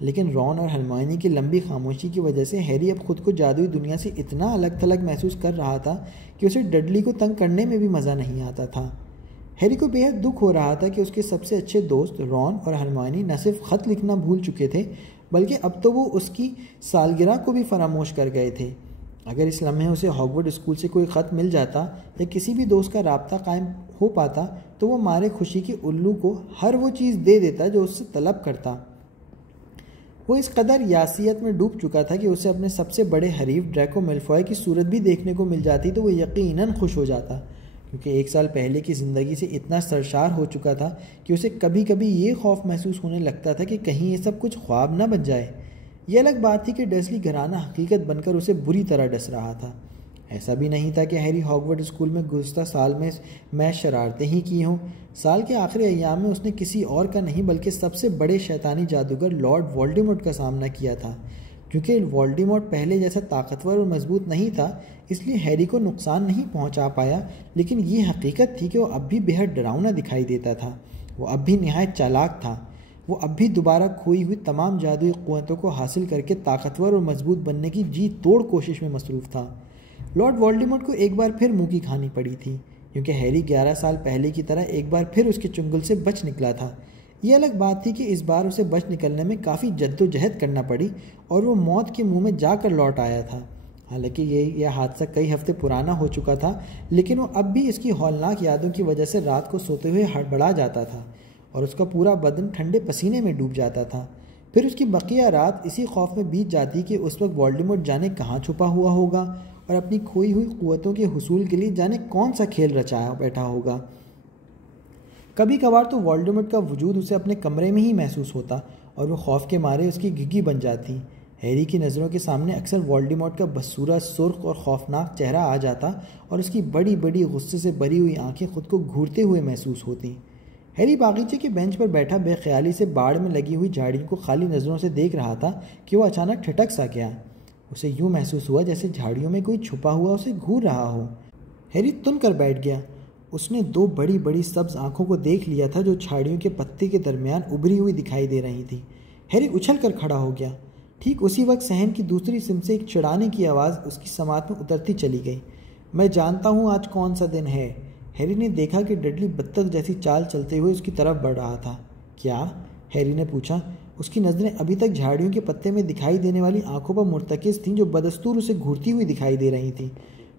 لیکن رون اور ہرمائنی کی لمبی خاموشی کی وجہ سے ہیری اب خود کو جادوئی دنیا سے اتنا الگ تھلگ محسوس کر رہا تھا کہ اسے ڈڈلی کو تنگ کرنے میں بھی مزہ نہیں آتا تھا۔ ہیری کو بےحد دکھ ہو رہا تھا کہ اس کے سب سے اچھے دوست رون اور ہرمائنی نہ صرف خط لکھنا بھول چکے تھے بلکہ اب تو وہ اس کی سالگرہ کو بھی فراموش کر گئے تھے۔ اگر اس لمحے اسے ہاگورڈ اسکول سے کوئی خط مل جاتا یا کسی بھی دوست کا رابطہ قائم ہو پاتا تو وہ مارے خوشی کی الو کو ہر وہ چیز دے دیتا جو اس سے طلب کرتا۔ وہ اس قدر یاسیت میں ڈوب چکا تھا کہ اسے اپنے سب سے بڑے حریف ڈریکو میلفوائے کی صورت بھی دیکھنے کو مل جاتی تو وہ یقیناً خوش ہو جاتا، کیونکہ 1 سال پہلے کی زندگی سے اتنا سرشار ہو چکا تھا کہ اسے کبھی کبھی یہ خوف محسوس ہونے لگتا تھا کہ کہیں یہ سب کچھ خواب نہ بن جائے۔ یہ الگ بات تھی کہ ڈرسلی گھرانہ حقیقت بن کر اسے بری طرح ڈس رہا تھا۔ ایسا بھی نہیں تھا کہ ہیری ہاگورڈ اسکول میں گزشتہ سال میں شرارتیں ہی کی ہوں۔ سال کے آخری ایام میں اس نے کسی اور کا نہیں بلکہ سب سے بڑے شیطانی جادوگر لارڈ وولڈیمورٹ کا سامنا کیا تھا۔ کیونکہ وولڈیمورٹ پہلے جیسا طاقتور اور مضبوط نہیں تھا اس لیے ہیری کو نقصان نہیں پہنچا پایا، لیکن یہ حقیقت تھی کہ وہ اب بھی بےحد ڈراؤنا دکھائی دیتا تھا۔ وہ اب بھی نہایت چالاک تھا۔ وہ اب بھی دوبارہ کھوئی ہوئی تمام جادوئی قوتوں کو حاصل کر کے طاقتور اور مضبوط بننے کی جی توڑ کوشش میں مصروف تھا۔ لارڈ وولڈیمورٹ کو ایک بار پھر منہ کی کھانی پڑی تھی، کیونکہ ہیری 11 سال پہلے کی طرح ایک بار پھر اس کے چنگل سے بچ نکلا تھا۔ یہ الگ بات تھی کہ اس بار اسے بچ نکلنے میں کافی جد و جہد کرنا پڑی اور وہ موت کے منہ میں جا کر لوٹ آیا تھا۔ حالانکہ یہ حادثہ کئی ہفتے پرانا ہو چکا تھا، لیکن وہ اب بھی اس کی ہولناک یادوں کی وجہ سے رات کو سوتے ہوئے ہڑبڑا جاتا تھا۔ اور اس کا پورا بدن ٹھنڈے پسینے میں ڈوب جاتا تھا۔ پھر اس کی بقیہ رات اسی خوف میں بیت جاتی کہ اس وقت وولڈیمورٹ جانے کہاں چھپا ہوا ہوگا اور اپنی کھوئی ہوئی قوتوں کے حصول کے لیے جانے کون سا کھیل رچایا بیٹھا ہوگا۔ کبھی کبھار تو وولڈیمورٹ کا وجود اسے اپنے کمرے میں ہی محسوس ہوتا اور وہ خوف کے مارے اس کی گھگی بن جاتی۔ ہیری کی نظروں کے سامنے اکثر وولڈیمورٹ کا بدصورت سرخ اور خوفناک چہرہ آ جاتا اور اس کی بڑی بڑی غصے سے بھری ہوئی آنکھیں خود کو گھورتے ہوئے محسوس ہوتیں۔ ہیری باغیچے کے بینچ پر بیٹھا بے خیالی سے باڑ میں لگی ہوئی جھاڑیوں کو خالی نظروں سے دیکھ رہا تھا کہ وہ اچانک ٹھٹک سا گیا۔ اسے یوں محسوس ہوا جیسے جھاڑیوں میں کوئی چھپا ہوا اسے گھور رہا ہو۔ ہیری تن کر بیٹھ گیا۔ اس نے دو بڑی بڑی سبز آنکھوں کو دیکھ لیا تھا جو جھاڑیوں کے پتے کے درمیان ابھری ہوئی دکھائی دے رہی تھی۔ ہیری اچھل کر کھڑا ہو گیا۔ ٹھیک اسی وقت صحن کی دوسری سمت سے ایک چڑھانے کی آواز اس کی سماعت میں اترتی چلی گئی۔ میں جانتا ہوں آج کون سا دن ہے۔ ہیری نے دیکھا کہ ڈڈلی بطخ جیسی چال چلتے ہوئے اس کی طرف بڑھ رہا تھا۔ کیا؟ ہیری نے پوچھا۔ اس کی نظریں ابھی تک جھاڑیوں کے پتے میں دکھائی دینے والی آنکھوں پر مرتکز تھیں جو بدستور اسے گھورتی ہوئی دکھائی دے رہی تھیں۔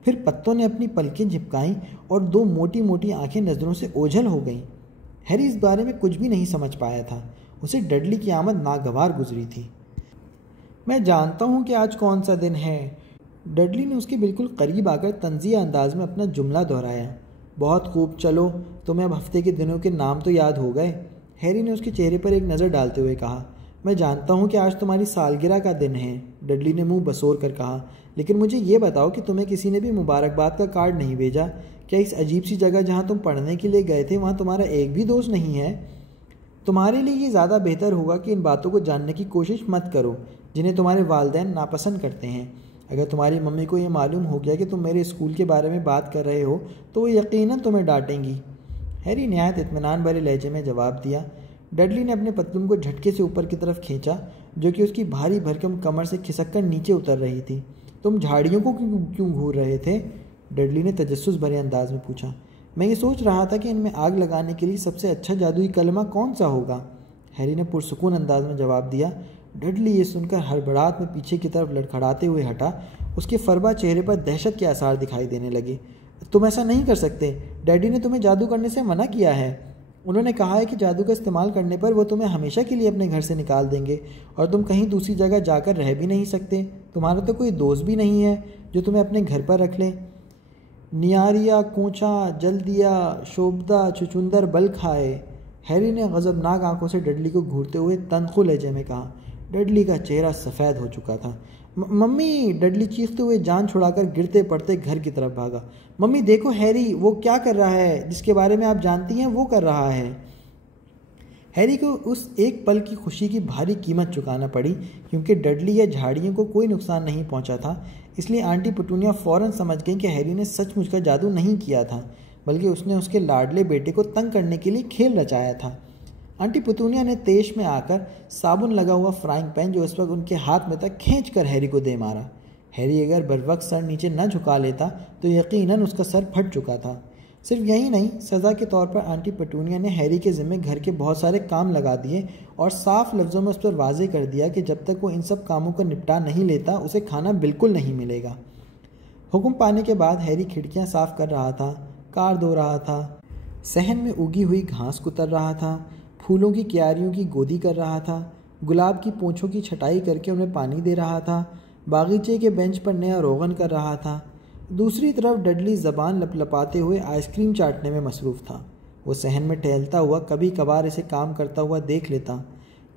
پھر پتوں نے اپنی پلکیں جھپکائیں اور دو موٹی موٹی آنکھیں نظروں سے اوجھل ہو گئیں۔ ہیری اس بارے میں کچھ بھی نہیں سمجھ پایا تھا۔ اسے ڈڈلی کی آمد ناگوار گزری تھی۔ میں جانتا ہوں کہ آج کون سا دن ہے۔ ڈڈلی نے اس کے بالکل قریب آ کر طنزیہ انداز میں اپنا جملہ دہرایا۔ بہت خوب، چلو تمہیں اب ہفتے کے دنوں کے نام تو یاد ہو گئے۔ ہیری نے اس کے چہرے پر ایک نظر ڈالتے ہوئے کہا۔ میں جانتا ہوں کہ آج تمہاری سالگرہ کا دن ہے، ڈڈلی نے منہ بسور کر کہا، لیکن مجھے یہ بتاؤ کہ تمہیں کسی نے بھی مبارکباد کا کارڈ نہیں بھیجا؟ کیا اس عجیب سی جگہ جہاں تم پڑھنے کے لیے گئے تھے وہاں تمہارا ایک بھی دوست نہیں ہے؟ تمہارے لیے یہ زیادہ بہتر ہوگا کہ ان باتوں کو جاننے کی کوشش مت کرو جنہیں تمہارے والدین ناپسند کرتے ہیں۔ اگر تمہاری ممی کو یہ معلوم ہو گیا کہ تم میرے اسکول کے بارے میں بات کر رہے ہو تو وہ یقیناً تمہیں ڈانٹیں گی۔ ہیری نہایت اطمینان بھرے لہجے میں جواب دیا۔ ڈڈلی نے اپنے پتلون کو جھٹکے سے اوپر کی طرف کھینچا جو کہ اس کی بھاری بھرکم کمر سے کھسک کر نیچے اتر رہی تھی۔ تم جھاڑیوں کو کیوں گھور رہے تھے؟ ڈڈلی نے تجسس بھرے انداز میں پوچھا۔ میں یہ سوچ رہا تھا کہ ان میں آگ لگانے کے لیے سب سے اچھا جادوئی کلمہ کون سا ہوگا؟ ہیری نے پرسکون انداز میں جواب دیا۔ ڈڈلی یہ سن کر ہڑبڑاہٹ میں پیچھے کی طرف لڑکھڑاتے ہوئے ہٹا۔ اس کے فربا چہرے پر دہشت کے آثار دکھائی دینے لگے۔ تم ایسا نہیں کر سکتے، ڈیڈی نے تمہیں جادو کرنے سے منع کیا ہے۔ انہوں نے کہا ہے کہ جادو کا استعمال کرنے پر وہ تمہیں ہمیشہ کے لیے اپنے گھر سے نکال دیں گے اور تم کہیں دوسری جگہ جا کر رہ بھی نہیں سکتے۔ تمہارا تو کوئی دوست بھی نہیں ہے جو تمہیں اپنے گھر پر رکھ لے۔ نیاریا کونچا جلدیا شوبدہ چچندر بل کھائے، ہیری نے غضبناک آنکھوں سے ڈڈلی کو گھورتے ہوئے تنخو لہجے میں کہا۔ ڈڈلی کا چہرہ سفید ہو چکا تھا۔ ممی، ڈڈلی چیختے ہوئے جان چھڑا کر گرتے پڑتے گھر کی طرف بھاگا۔ ممی دیکھو ہیری، وہ کیا کر رہا ہے جس کے بارے میں آپ جانتی ہیں وہ کر رہا ہے۔ ہیری کو اس ایک پل کی خوشی کی بھاری قیمت چکانا پڑی کیونکہ ڈڈلی یا جھاڑیوں کو کوئی نقصان نہیں پہنچا تھا، اس لیے آنٹی پٹونیا فوراً سمجھ گئی کہ ہیری نے سچ مچ کا جادو نہیں کیا تھا بلکہ اس نے اس کے لاڈلے بیٹے کو تنگ کرنے کے لیے کھیل رچایا تھا۔ آنٹی پتونیا نے تیش میں آ کر صابن لگا ہوا فرائنگ پین جو اس وقت ان کے ہاتھ میں تھا کھینچ کر ہیری کو دے مارا۔ ہیری اگر بروقت سر نیچے نہ جھکا لیتا تو یقیناً اس کا سر پھٹ چکا تھا۔ صرف یہی نہیں، سزا کے طور پر آنٹی پٹونیا نے ہیری کے ذمے گھر کے بہت سارے کام لگا دیے اور صاف لفظوں میں اس پر واضح کر دیا کہ جب تک وہ ان سب کاموں کو نپٹا نہیں لیتا اسے کھانا بالکل نہیں ملے گا۔ حکم پانے کے بعد ہیری کھڑکیاں صاف کر رہا تھا، کار دھو رہا تھا، صحن میں اگی ہوئی گھاس کتر رہا تھا، پھولوں کی کیاریوں کی گودی کر رہا تھا، گلاب کی پونچھوں کی چھٹائی کر کے انہیں پانی دے رہا تھا، باغیچے کے بینچ پر نیا روغن کر رہا تھا۔ دوسری طرف ڈڈلی زبان لپاتے ہوئے آئس کریم چاٹنے میں مصروف تھا۔ وہ صحن میں ٹہلتا ہوا کبھی کبھار اسے کام کرتا ہوا دیکھ لیتا۔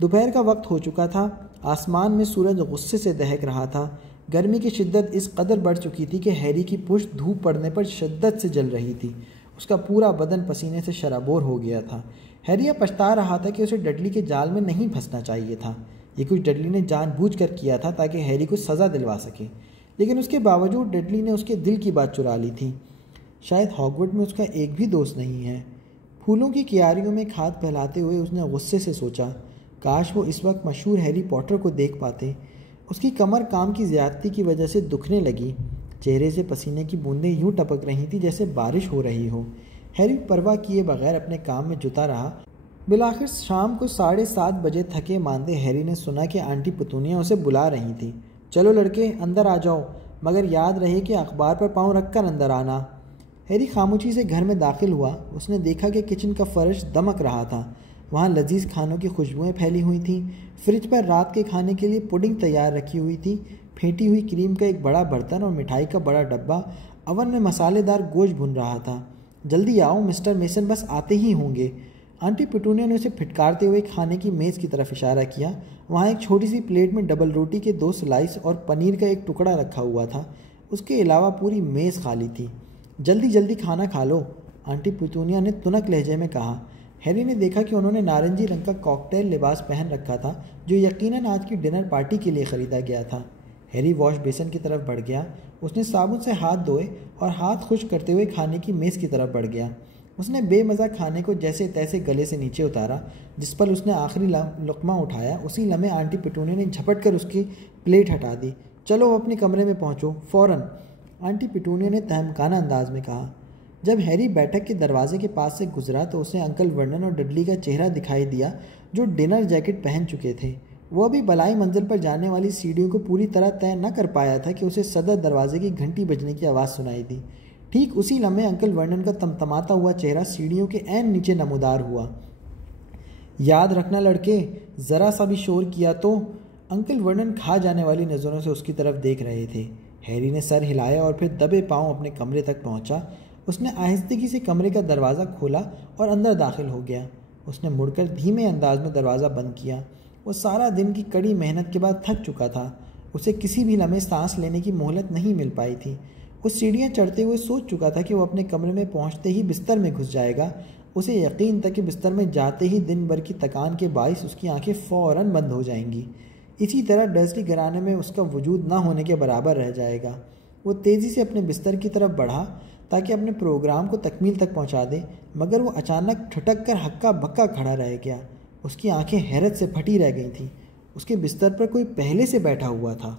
دوپہر کا وقت ہو چکا تھا، آسمان میں سورج غصے سے دہک رہا تھا۔ گرمی کی شدت اس قدر بڑھ چکی تھی کہ ہیری کی پشت دھوپ پڑنے پر شدت سے جل رہی تھی۔ اس کا پورا بدن پسینے سے شرابور ہو گیا تھا۔ ہیری پچھتا رہا تھا کہ اسے ڈڈلی کے جال میں نہیں پھنسنا چاہیے تھا۔ یہ کچھ ڈڈلی نے جان بوجھ کر کیا تھا تاکہ ہیری کو سزا دلوا سکے، لیکن اس کے باوجود ڈڈلی نے اس کے دل کی بات چرا لی تھی۔ شاید ہاگورٹ میں اس کا ایک بھی دوست نہیں ہے۔ پھولوں کی کیاریوں میں کھاد پھیلاتے ہوئے اس نے غصے سے سوچا، کاش وہ اس وقت مشہور ہیری پوٹر کو دیکھ پاتے۔ اس کی کمر کام کی زیادتی کی وجہ سے دکھنے لگی، چہرے سے پسینے کی بوندیں یوں ٹپک رہی تھیں جیسے بارش ہو رہی ہو۔ ہیری پرواہ کیے بغیر اپنے کام میں جتا رہا۔ بالآخر شام کو 7:30 بجے تھکے ماندے ہیری نے سنا کہ آنٹی پتونیا اسے بلا رہی تھی۔ چلو لڑکے اندر آ جاؤ، مگر یاد رہے کہ اخبار پر پاؤں رکھ کر اندر آنا۔ ہیری خاموشی سے گھر میں داخل ہوا۔ اس نے دیکھا کہ کچن کا فرش دمک رہا تھا۔ وہاں لذیذ کھانوں کی خوشبوئیں پھیلی ہوئی تھیں۔ فریج پر رات کے کھانے کے لیے پڈنگ تیار رکھی ہوئی تھی۔ پھینٹی ہوئی کریم کا ایک بڑا برتن اور مٹھائی کا بڑا ڈبہ اوون میں مسالے دار گوشت بھون رہا تھا۔ جلدی آؤ، مسٹر میسن بس آتے ہی ہوں گے۔ آنٹی پیٹونیا نے اسے پھٹکارتے ہوئے کھانے کی میز کی طرف اشارہ کیا۔ وہاں ایک چھوٹی سی پلیٹ میں ڈبل روٹی کے 2 سلائس اور پنیر کا ایک ٹکڑا رکھا ہوا تھا۔ اس کے علاوہ پوری میز خالی تھی۔ جلدی جلدی کھانا کھا لو، آنٹی پیٹونیا نے تنک لہجے میں کہا۔ ہیری نے دیکھا کہ انہوں نے نارنجی رنگ کا کاکٹیل لباس پہن رکھا تھا جو یقیناً آج کی ڈنر پارٹی کے لیے خریدا گیا تھا۔ ہیری واش بیسن کی طرف بڑھ گیا۔ اس نے صابن سے ہاتھ دھوئے اور ہاتھ خشک کرتے ہوئے کھانے کی میز کی طرف بڑھ گیا۔ اس نے بے مزہ کھانے کو جیسے تیسے گلے سے نیچے اتارا۔ جس پر اس نے آخری لقمہ اٹھایا اسی لمحے آنٹی پیٹونیا نے جھپٹ کر اس کی پلیٹ ہٹا دی۔ چلو اپنے کمرے میں پہنچو، فوراً، آنٹی پیٹونیا نے تہمکانہ انداز میں کہا۔ جب ہیری بیٹھک کے دروازے کے پاس سے گزرا تو اسے انکل ورنن اور ڈڈلی کا چہرہ دکھائی دیا جو ڈنر جیکٹ پہن چکے تھے۔ وہ ابھی بلائی منزل پر جانے والی سیڑھیوں کو پوری طرح طے نہ کر پایا تھا کہ اسے صدر دروازے کی گھنٹی بجنے کی آواز سنائی دی۔ ٹھیک اسی لمحے انکل ورنن کا تمتماتا ہوا چہرہ سیڑھیوں کے عین نیچے نمودار ہوا۔ یاد رکھنا لڑکے، ذرا سا بھی شور کیا تو۔ انکل ورنن کھا جانے والی نظروں سے اس کی طرف دیکھ رہے تھے۔ ہیری نے سر ہلایا اور پھر دبے پاؤں اپنے کمرے تک پہنچا۔ اس نے آہستگی سے کمرے کا دروازہ کھولا اور اندر داخل ہو گیا۔ اس نے مڑ کر دھیمے انداز میں دروازہ بند کیا۔ وہ سارا دن کی کڑی محنت کے بعد تھک چکا تھا۔ اسے کسی بھی لمحے سانس لینے کی مہلت نہیں مل پائی تھی۔ وہ سیڑھیاں چڑھتے ہوئے سوچ چکا تھا کہ وہ اپنے کمرے میں پہنچتے ہی بستر میں گھس جائے گا۔ اسے یقین تھا کہ بستر میں جاتے ہی دن بھر کی تکان کے باعث اس کی آنکھیں فوراً بند ہو جائیں گی۔ اسی طرح ڈرسلی گھرانے میں اس کا وجود نہ ہونے کے برابر رہ جائے گا۔ وہ تیزی سے اپنے بستر کی طرف بڑھا تاکہ اپنے پروگرام کو تکمیل تک پہنچا دے، مگر وہ اچانک ٹھٹک کر ہکا بکا کھڑا رہ گیا۔ اس کی آنکھیں حیرت سے پھٹی رہ گئی تھیں۔ اس کے بستر پر کوئی پہلے سے بیٹھا ہوا تھا۔